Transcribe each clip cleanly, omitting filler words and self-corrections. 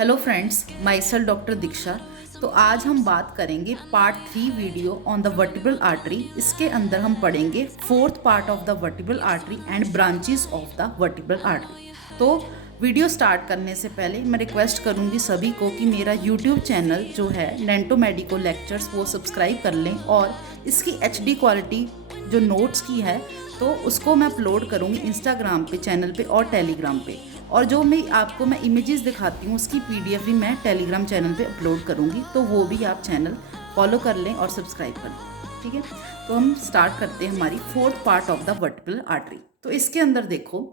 Hello friends, myself doctor Diksha. तो आज हम बात करेंगे part 3 video on the vertebral artery. इसके अंदर हम पढ़ेंगे fourth part of the vertebral artery and branches of the vertebral artery. तो वीडियो स्टार्ट करने से पहले मैं रिक्वेस्ट करूंगी सभी को कि मेरा यूट्यूब चैनल जो है डेंटो मेडिको लेक्चर्स वो सब्सक्राइब कर लें और इसकी HD क्वालिटी जो नोट्स की है तो उसको मैं अपलोड करूंगी इंस्टाग्राम पे, चैनल पे और टेलीग्राम पे। और जो मैं इमेजेस दिखाती हूँ उसकी PDF भी मैं टेलीग्राम चैनल पे अपलोड करूँगी, तो वो भी आप चैनल फॉलो कर लें और सब्सक्राइब कर लें। ठीक है, तो हम स्टार्ट करते हैं हमारी fourth part of the vertebral artery. तो इसके अंदर देखो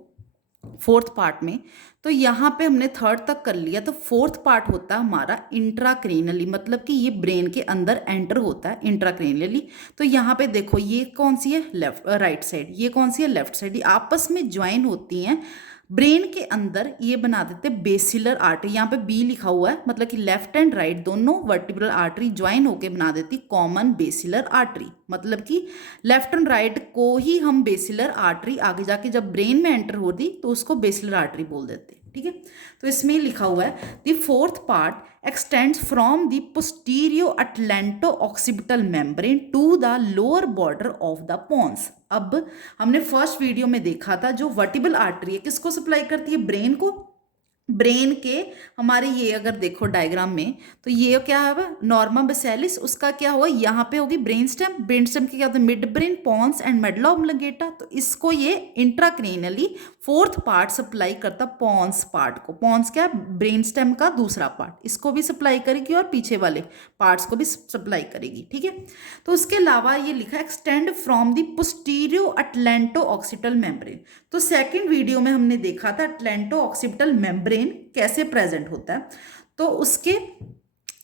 फोर्थ पार्ट में, तो यहाँ पे हमने थर्ड तक कर लिया, तो फोर्थ पार्ट होता है हमारा इंट्राक्रेनियली, मतलब कि ये ब्रेन के अंदर एंटर होता है इंट्राक्रेनियली। तो यहाँ पे देखो ये कौन सी है, लेफ्ट राइट साइड, ये कौन सी है लेफ्ट साइड, ये आपस में ज्वाइन होती हैं ब्रेन के अंदर, ये बना देते बेसिलर आर्टरी। यहाँ पे बी लिखा हुआ है, मतलब कि लेफ्ट एंड राइट दोनों वर्टिब्रल आर्टरी ज्वाइन होके बना देती कॉमन बेसिलर आर्टरी। मतलब कि लेफ्ट एंड राइट को ही हम बेसिलर आर्टरी, आगे जाके जब ब्रेन में एंटर होती तो उसको बेसिलर आर्टरी बोल देते। ठीक है, तो इसमें लिखा हुआ है the fourth part extends from the posterior atlanto occipital membrane to the lower border of the pons. अब हमने फर्स्ट वीडियो में देखा था जो वर्टिब्रल आर्टरी है किसको सप्लाई करती है, ब्रेन को। ब्रेन के हमारे ये अगर देखो डायग्राम में, तो ये क्या है नॉर्मा बेसिलिस, उसका क्या हुआ यहाँ पे होगी ब्रेन स्टेम। ब्रेन स्टेम के क्या होता है, mid brain, pons and medulla oblongata. तो इसको ये इंट्राक्रेनियली फोर्थ पार्ट सप्लाई करता पॉन्स पार्ट को। पॉन्स क्या है, ब्रेन स्टेम का दूसरा पार्ट, इसको भी सप्लाई करेगी और पीछे वाले पार्ट्स को भी सप्लाई करेगी। ठीक है, तो उसके अलावा ये लिखा extend from the posterior atlanto occipital membrane. तो सेकंड वीडियो में हमने देखा था अटलैंटो ऑक्सीपिटल मेम्ब्रेन कैसे प्रेजेंट होता है। तो उसके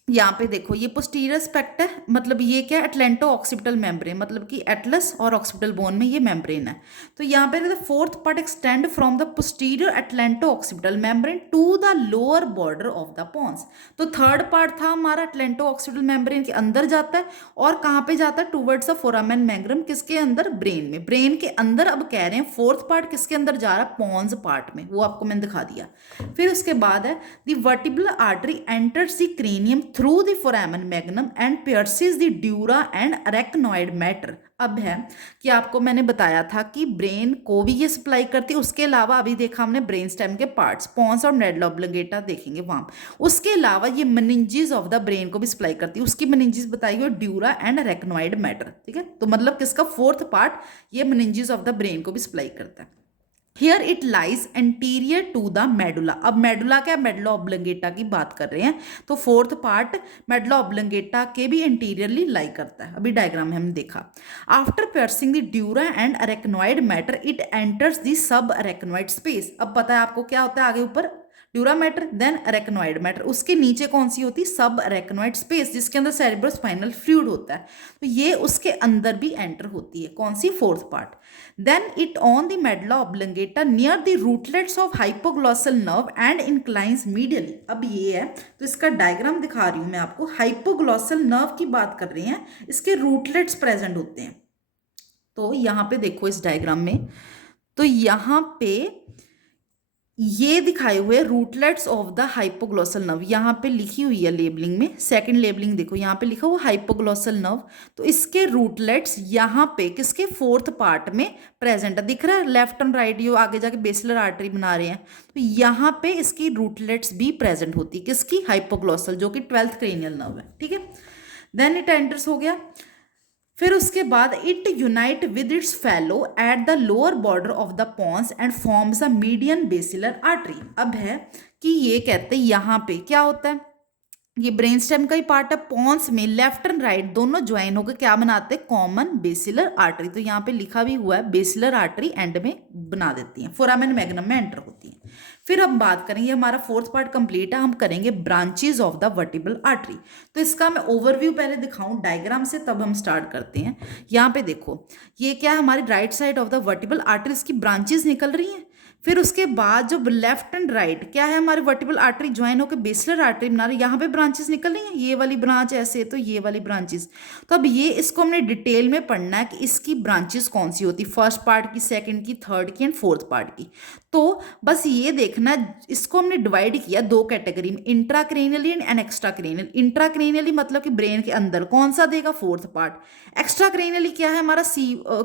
यहाँ पे देखो ये पोस्टीरियर एस्पेक्ट है, मतलब ये क्या है अटलैंटो ऑक्सीपिटल मेम्ब्रेन, मतलब कि एटलस और ऑक्सीपिटल बोन में ये मेम्ब्रेन है। तो यहाँ पे fourth part extend from the posterior atlanto occipital membrane to the lower border of the pons. तो थर्ड पार्ट था हमारा अटलैंटो ऑक्सीपिटल मेम्ब्रेन के अंदर जाता है और कहाँ पे जाता है, टूवर्ड्स द फोरामेन मैग्नम, किसके अंदर, ब्रेन में। ब्रेन के अंदर अब कह रहे हैं फोर्थ पार्ट किसके अंदर जा रहा है, पोन्स पार्ट में, वो आपको मैंने दिखा दिया। फिर उसके बाद है the vertebral artery enters the cranium through the foramen magnum and pierces the dura and arachnoid matter. अब है कि आपको मैंने बताया था कि ब्रेन को भी ये सप्लाई करती है, उसके अलावा अभी देखा हमने ब्रेन स्टेम के पार्ट्स, पॉन्स और मेडुला ऑब्लिंगेटा देखेंगे वहां। उसके अलावा ये मेनिंजेस ऑफ द ब्रेन को भी सप्लाई करती है, उसकी मेनिंजेस बताई हुई ड्यूरा एंड अरेक्नॉइड मैटर। ठीक है, तो मतलब किसका, फोर्थ पार्ट ये मेनिंजेस ऑफ द ब्रेन को भी सप्लाई करता है। Here it lies anterior to the medulla. अब मेडुला क्या, मेडुला ऑब्लिंगेटा की बात कर रहे हैं, तो फोर्थ पार्ट मेडुला ऑब्लिंगेटा के भी एंटीरियरली लाई करता है, अभी डायग्राम में हमने देखा। After piercing the dura and arachnoid mater it enters the subarachnoid space. अब पता है आपको क्या होता है आगे ऊपर, dura mater then arachnoid mater, उसके नीचे कौन सी होती है, सब अरेक्नॉइड स्पेस, जिसके अंदर सेरेब्रोस्पाइनल फ्लूइड होता है। तो ये उसके अंदर भी एंटर होती है, कौन सी, fourth part. Then it on the medulla oblongata near the rootlets of hypoglossal nerve and inclines medially. अब ये है, तो इसका डायग्राम दिखा रही हूं मैं आपको, हाइपोग्लॉसल नर्व की बात कर रहे हैं, इसके रूटलेट्स प्रेजेंट होते हैं। तो यहाँ पे देखो इस डायग्राम में, तो यहाँ पे ये दिखाए हुए रूटलेट्स ऑफ द हाइपोग्लॉसल नर्व, यहाँ पे लिखी हुई है लेबलिंग में, सेकंड लेबलिंग देखो यहाँ पे लिखा हुआ हाइपोग्लॉसल नर्व। तो इसके रूटलेट्स यहाँ पे किसके, फोर्थ पार्ट में प्रेजेंट है, दिख रहा है लेफ्ट एंड राइट, ये आगे जाके बेसिलर आर्टरी बना रहे हैं। तो यहाँ पे इसकी रूटलेट्स भी प्रेजेंट होती है, किसकी, हाइपोग्लॉसल, जो कि 12th क्रेनियल नर्व है। ठीक है, देन इट एंटर्स हो गया। फिर उसके बाद it unite with its fellow at the lower border of the pons and forms a median basilar artery. अब है कि ये कहते हैं यहाँ पे क्या होता है, ये ब्रेन स्टेम का ही पार्ट है, पॉन्स में लेफ्ट एंड राइट दोनों ज्वाइन होकर क्या बनाते हैं, कॉमन बेसिलर आर्टरी। तो यहाँ पे लिखा भी हुआ है बेसिलर आर्टरी एंड में बना देती है, फोरामेन मैग्नम में एंटर होती है। फिर हम बात करेंगे, हमारा फोर्थ पार्ट कंप्लीट है, हम करेंगे branches of the vertebral artery. तो इसका मैं ओवरव्यू पहले दिखाऊं डायग्राम से, तब हम स्टार्ट करते हैं। यहाँ पे देखो ये क्या है, हमारी right side of the vertebral artery, इसकी ब्रांचेस निकल रही हैं। फिर उसके बाद जो लेफ्ट एंड राइट क्या है, हमारे वर्टिब्रल आर्टरी ज्वाइन होकर बेसिलर आर्टरी बना रही है, यहाँ पे ब्रांचेस निकल रही हैं, ये वाली ब्रांच ऐसे, तो ये वाली ब्रांचेस। तो अब ये इसको हमने डिटेल में पढ़ना है कि इसकी ब्रांचेस कौन सी होती, फर्स्ट पार्ट की, सेकंड की, थर्ड की एंड फोर्थ पार्ट की। तो बस ये देखना है, इसको हमने डिवाइड किया दो कैटेगरी में, इंट्राक्रेनियली एंड एक्स्ट्राक्रेनियल। इंट्राक्रेनियली मतलब कि ब्रेन के अंदर कौन सा देगा, फोर्थ पार्ट। एक्स्ट्राक्रेनियली क्या है हमारा,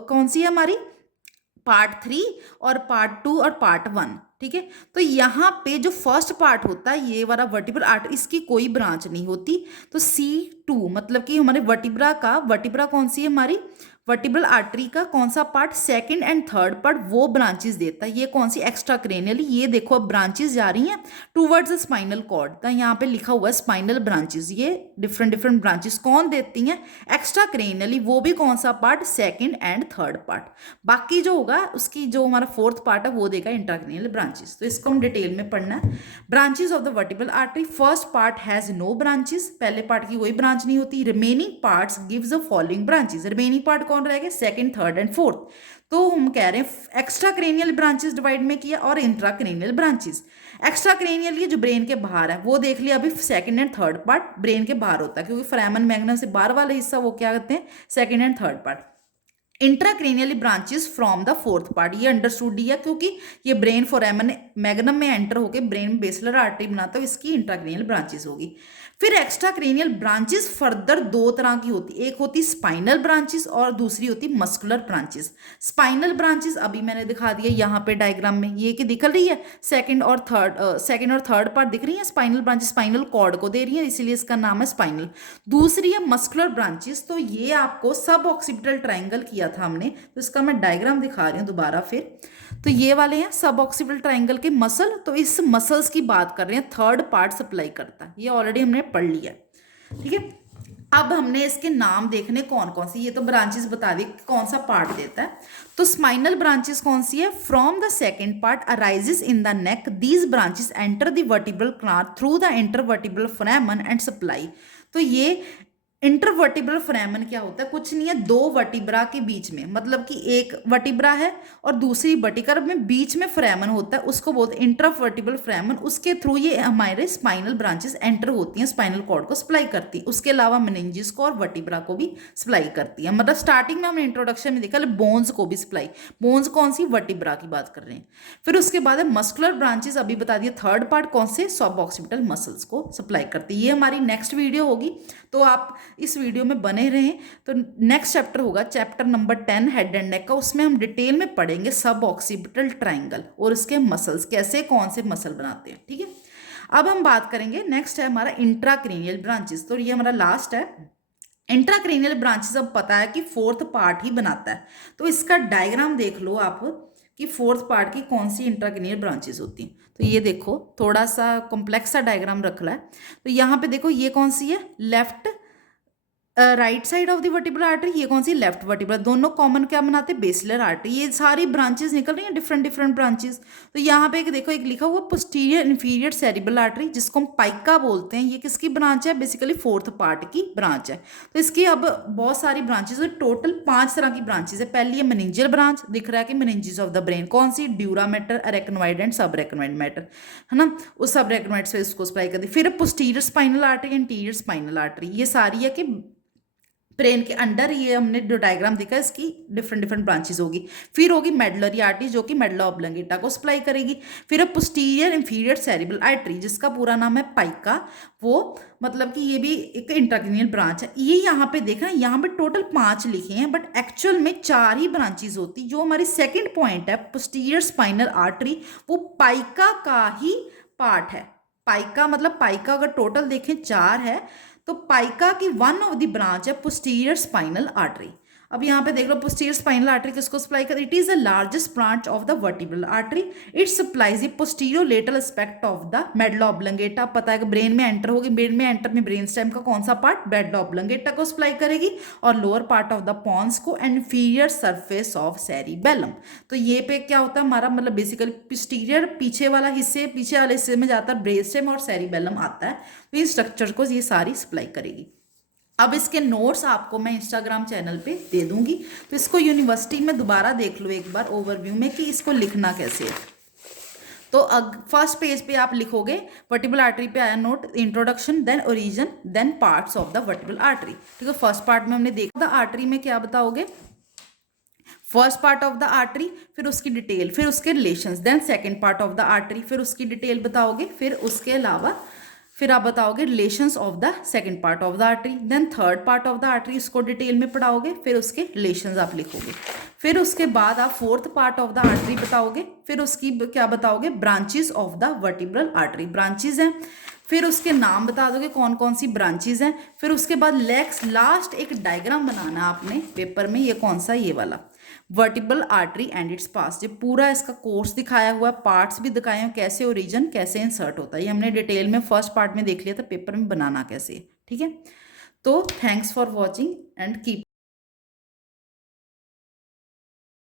कौन सी है हमारी, पार्ट 3 और पार्ट 2 और पार्ट 1। ठीक है, तो यहाँ पे जो फर्स्ट पार्ट होता है ये वाला वर्टिब्रल आर्टरी, इसकी कोई ब्रांच नहीं होती। तो C2 मतलब कि हमारे वर्टिब्रा कौन सी है हमारी, वर्टिब्रल आर्टरी का कौन सा part, second and third part, वो ब्रांचेस देता है। ये कौन सी, एक्स्ट्रा क्रेनियली। ये देखो अब ब्रांचेस जा रही हैं टूवर्ड्स द स्पाइनल कॉर्ड, तो यहाँ पे लिखा हुआ है स्पाइनल ब्रांचेस। ये डिफरेंट डिफरेंट ब्रांचेस कौन देती हैं, एक्स्ट्रा क्रेनियली, वो भी कौन सा part, second and third part. बाकी जो होगा उसकी जो हमारा फोर्थ पार्ट है वो देगा इंट्राक्रेनियल ब्रांचेस। तो इसको हम डिटेल में पढ़ना है। Branches of the vertebral artery, first part has no branches, पहले पार्ट की कोई ब्रांच नहीं होती। Remaining parts gives the following branches, remaining part कौन रहेगा, सेकंड, थर्ड एंड फोर्थ। तो हम कह रहे हैं एक्स्ट्रा क्रेनियल ब्रांचेस डिवाइड में किया और इंट्राक्रेनियल ब्रांचेस। एक्स्ट्रा क्रेनियल ये जो ब्रेन के बाहर है वो देख लिया, अभी second and third part brain के बाहर होता है, क्योंकि फोरामन मैग्नम से बाहर वाला हिस्सा वो क्या कहते हैं, second and third part. Intracranially branches from the fourth part, ये अंडरस्टूड दिया क्योंकि ये ब्रेन फोरामन मैग्नम में एंटर होकर ब्रेन में बेसिलर आर्टरी बनाता है, इसकी इंट्राक्रेनियल ब्रांचेस होगी। फिर एक्स्ट्रा क्रेनियल ब्रांचेस फर्दर दो तरह की होती, एक होती स्पाइनल ब्रांचेस और दूसरी होती मस्कुलर ब्रांचेस। स्पाइनल ब्रांचेस अभी मैंने दिखा दिया यहाँ पे डायग्राम में, ये कि दिख रही है सेकंड और थर्ड पार्ट दिख रही है। स्पाइनल ब्रांचेस स्पाइनल कॉर्ड को दे रही है, इसीलिए इसका नाम है स्पाइनल। दूसरी है मस्कुलर ब्रांचेस, तो ये आपको सब ऑक्सीपिटल ट्राइंगल किया था हमने, तो इसका मैं डायग्राम दिखा रही हूँ दोबारा फिर। तो ये वाले हैं सब ऑक्सीपिटल ट्राइंगल के मसल, तो इस मसल्स की बात कर रहे हैं, थर्ड पार्ट सप्लाई करता है, ये ऑलरेडी हमने पढ़ लिया। ठीक है, अब हमने इसके नाम देखने कौन कौन सी, ये तो ब्रांचेस बता दी कौन सा पार्ट देता है। तो स्पाइनल ब्रांचेस कौन सी है, from the second part arises in the neck, these branches enter the vertebral canal through the intervertebral foramen and supply. तो ये इंटरवर्टिब्रल फोरामन क्या होता है, कुछ नहीं है, दो वर्टिब्रा के बीच में, मतलब कि एक वर्टिब्रा है और दूसरी वर्टिब्रा में बीच में फोरामन होता है, उसको बोलते हैं इंटरवर्टिब्रल फोरामन। उसके थ्रू ये हमारे स्पाइनल ब्रांचेस एंटर होती हैं, स्पाइनल कॉर्ड को सप्लाई करती है, उसके अलावा मेनिंजेस को और वर्टिब्रा को भी सप्लाई करती है। मतलब स्टार्टिंग में हमने इंट्रोडक्शन में देखा बोन्स को भी सप्लाई, बोन्स कौन सी, वर्टिब्रा की बात कर रहे हैं। फिर उसके बाद है मस्कुलर ब्रांचेस, अभी बता दिए थर्ड पार्ट कौन से, सब ऑक्सीपिटल मसल्स को सप्लाई करती है। ये हमारी नेक्स्ट वीडियो होगी, तो आप इस वीडियो में बने रहें। तो नेक्स्ट चैप्टर होगा chapter number 10 head and neck का, उसमें हम डिटेल में पढ़ेंगे सब ऑक्सीपिटल ट्राइंगल और इसके मसल्स कैसे, कौन से मसल बनाते हैं। ठीक है, अब हम बात करेंगे, नेक्स्ट है हमारा इंट्राक्रेनियल ब्रांचेस, तो ये हमारा लास्ट है। इंट्राक्रेनियल ब्रांचेस अब पता है कि फोर्थ पार्ट ही बनाता है, तो इसका डायग्राम देख लो आप कि फोर्थ पार्ट की कौन सी इंट्राक्रेनियल ब्रांचेस होती हैं। तो ये देखो थोड़ा सा कॉम्प्लेक्स सा डायग्राम रख रहा है, तो यहाँ पे देखो ये कौन सी है, left right side of the vertebral artery, ये कौन सी, लेफ्ट वर्टिब्रल, दोनों कॉमन क्या बनाते हैं, बेसिलर आर्टरी। ये सारी ब्रांचेस निकल रही हैं, डिफरेंट डिफरेंट ब्रांचेस। तो यहाँ पे एक देखो, एक लिखा हुआ पोस्टीरियर इन्फीरियर सेरिब्रल आर्टरी, जिसको हम पाइका बोलते हैं, ये किसकी ब्रांच है, बेसिकली फोर्थ पार्ट की ब्रांच है। तो इसकी अब बहुत सारी ब्रांचेस है, टोटल 5 तरह की ब्रांचेस है। पहली है मेनिंजियल ब्रांच, दिख रहा है कि मेनिंजेस ऑफ द ब्रेन, कौन सी, ड्यूरा मैटर, अरेक्नोइड एंड सब अरेक्नोइड मैटर, है ना, उस सब अरेक्नोइड से इसको सप्लाई करती है। फिर posterior spinal artery, interior spinal artery, ये सारी है कि ब्रेन के अंडर, ये हमने जो डायग्राम देखा इसकी डिफरेंट डिफरेंट ब्रांचेस होगी। फिर होगी मेडुलरी आर्टरी, जो कि मेडुला ऑब्लोंगेटा को सप्लाई करेगी। फिर है पोस्टीरियर इंफीरियर सेरिब्रल आर्टरी, जिसका पूरा नाम है पाइका, वो मतलब कि ये भी एक इंट्राक्रेनियल ब्रांच है। ये यहाँ पे देख रहे हैं, यहाँ पे टोटल 5 लिखे हैं, बट एक्चुअल में 4 ही ब्रांचेस होती। जो हमारी सेकेंड पॉइंट है पोस्टीरियर स्पाइनल आर्टरी, वो पाइका का ही पार्ट है। पाइका मतलब पाइका अगर टोटल देखें 4 है, तो पाइका की वन ऑफ द ब्रांच है पोस्टीरियर स्पाइनल आर्टरी। अब यहाँ पे देख लो पोस्टीरियर स्पाइनल आर्टरी किसको सप्लाई कर, it is the largest branch of the vertebral artery, it supplies the posterior lateral aspect of the medulla oblongata. पता है कि ब्रेन में एंटर होगी, ब्रेन में एंटर में ब्रेन स्टेम का कौन सा पार्ट, मेडुला ऑब्लोंगेटा को सप्लाई करेगी, और lower part of the pons को, and inferior surface of cerebellum. तो ये पे क्या होता है हमारा, मतलब बेसिकली पोस्टीरियर पीछे वाला हिस्से, पीछे वाले हिस्से में जाता है ब्रेन स्टेम और सेरिबेलम आता है, तो इस स्ट्रक्चर को ये सारी सप्लाई करेगी। अब इसके नोट्स आपको मैं इंस्टाग्राम चैनल पे दे दूंगी, तो इसको यूनिवर्सिटी में दोबारा देख लो एक बार ओवरव्यू में कि इसको लिखना कैसे है। तो फर्स्ट पेज पे आप लिखोगे वर्टिब्रल आर्टरी पे आया note, introduction, then origin, then parts of the vertebral artery. ठीक है, फर्स्ट पार्ट में हमने देखा द आर्टरी में क्या बताओगे, first part of the artery, फिर उसकी डिटेल, फिर उसके relations, then second part of the artery, फिर उसकी डिटेल बताओगे, फिर उसके अलावा फिर आप बताओगे relations of the second part of the artery, then third part of the artery, उसको डिटेल में पढ़ाओगे, फिर उसके रिलेशंस आप लिखोगे, फिर उसके बाद आप fourth part of the artery बताओगे, फिर उसकी क्या बताओगे, branches of the vertebral artery, branches हैं, फिर उसके नाम बता दोगे कौन कौन सी ब्रांचेस हैं, फिर उसके बाद लास्ट एक डायग्राम बनाना आपने पेपर में, ये कौन सा, ये वाला वर्टिब्रल आर्टरी एंड इट्स पास, जो पूरा इसका कोर्स दिखाया हुआ है, पार्ट्स भी दिखाए हैं, कैसे ओरिजिन कैसे इंसर्ट होता है, ये हमने डिटेल में फर्स्ट पार्ट में देख लिया था, पेपर में बनाना कैसे। ठीक है, तो thanks for watching and keep